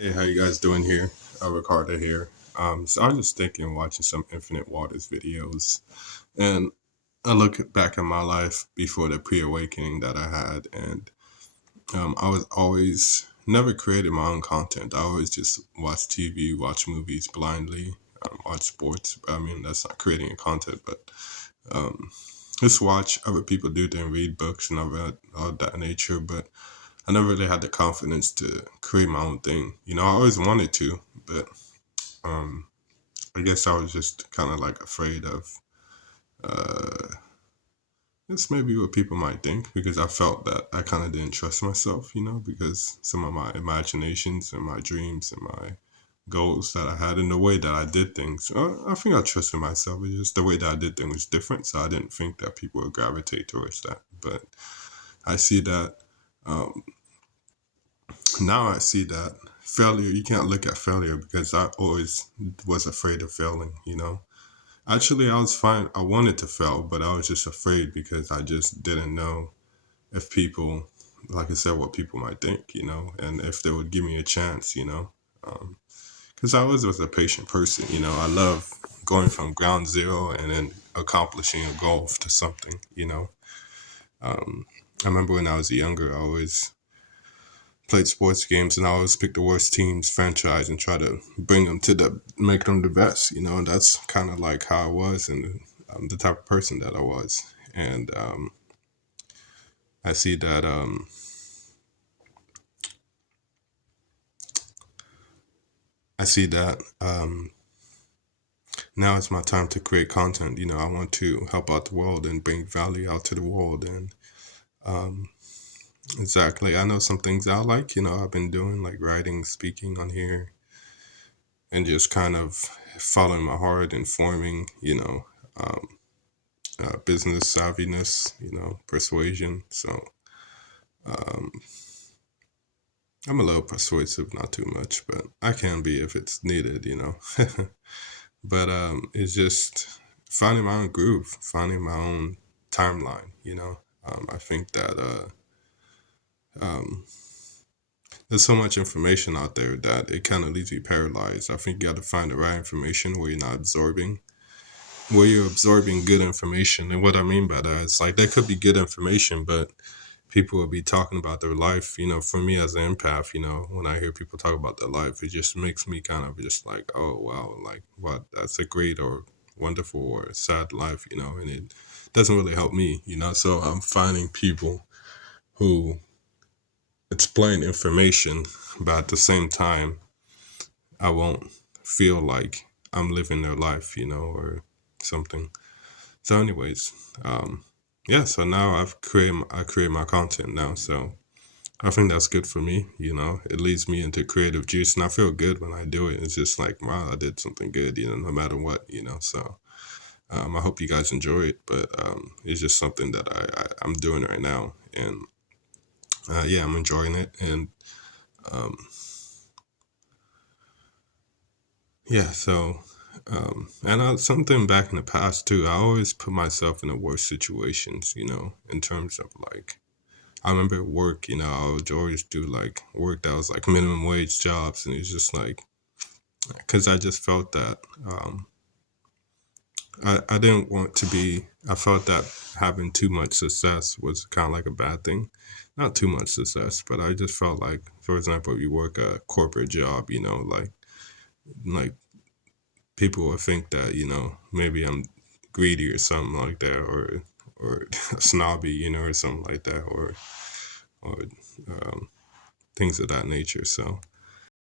Hey, how you guys doing here? Ricardo here. So I was just thinking, watching some Infinite Waters videos, and I look back at my life before the pre-awakening that I had, and I was always never created my own content. I always just watch TV, watch movies blindly, watch sports. I mean, that's not creating a content, but um, just watch other people do things, read books, and all that nature. But I never really had the confidence to create my own thing. I always wanted to, but um, I guess I was just kind of like afraid of uh, this maybe what people might think because I felt that I kind of didn't trust myself, because some of my imaginations and my dreams and my goals that I had and the way that I did things, I think I trusted myself. It's just the way that I did things was different, so I didn't think that people would gravitate towards that. But I see that um, now I see that failure, you can't look at failure because I always was afraid of failing. Actually, I was fine. I wanted to fail, but I was just afraid because I just didn't know if people, like I said, what people might think, and if they would give me a chance. Because I was a patient person. I love going from ground zero and then accomplishing a goal to something. I remember when I was younger, I always played sports games and I always pick the worst teams franchise and try to bring them to make them the best. And that's kind of like how I was and the type of person that I was. And I see that, I see that now it's my time to create content. I want to help out the world and bring value out to the world. And exactly, I know some things I like, I've been doing like writing, speaking on here, and just kind of following my heart and forming, business savviness, persuasion. So I'm a little persuasive, not too much, but I can be if it's needed. But it's just finding my own groove, finding my own timeline. I think that um, there's so much information out there that it kind of leaves you paralyzed. I think you got to find the right information where you're not absorbing where you're absorbing good information. And what I mean by that is like there could be good information, but people will be talking about their life. For me as an empath, when I hear people talk about their life, it just makes me kind of just like, oh wow, like what that's a great or wonderful or sad life, and it doesn't really help me. So I'm finding people who explain information, but at the same time, I won't feel like I'm living their life, or something. So, anyways, yeah. So now I create my content now. So I think that's good for me. It leads me into creative juice, and I feel good when I do it. It's just like wow, I did something good. No matter what. So I hope you guys enjoy it. But it's just something that I'm doing right now, and yeah, I'm enjoying it. And um, yeah, so. And something back in the past too. I always put myself in the worst situations, in terms of like I remember at work, I would always do like work that was like minimum wage jobs, and it's just like because I just felt that I didn't want to be. I felt that having too much success was kind of like a bad thing. Not too much success, but I just felt like, for example, if you work a corporate job, like people would think that maybe I'm greedy or something like that, or snobby, or something like that, or things of that nature. So.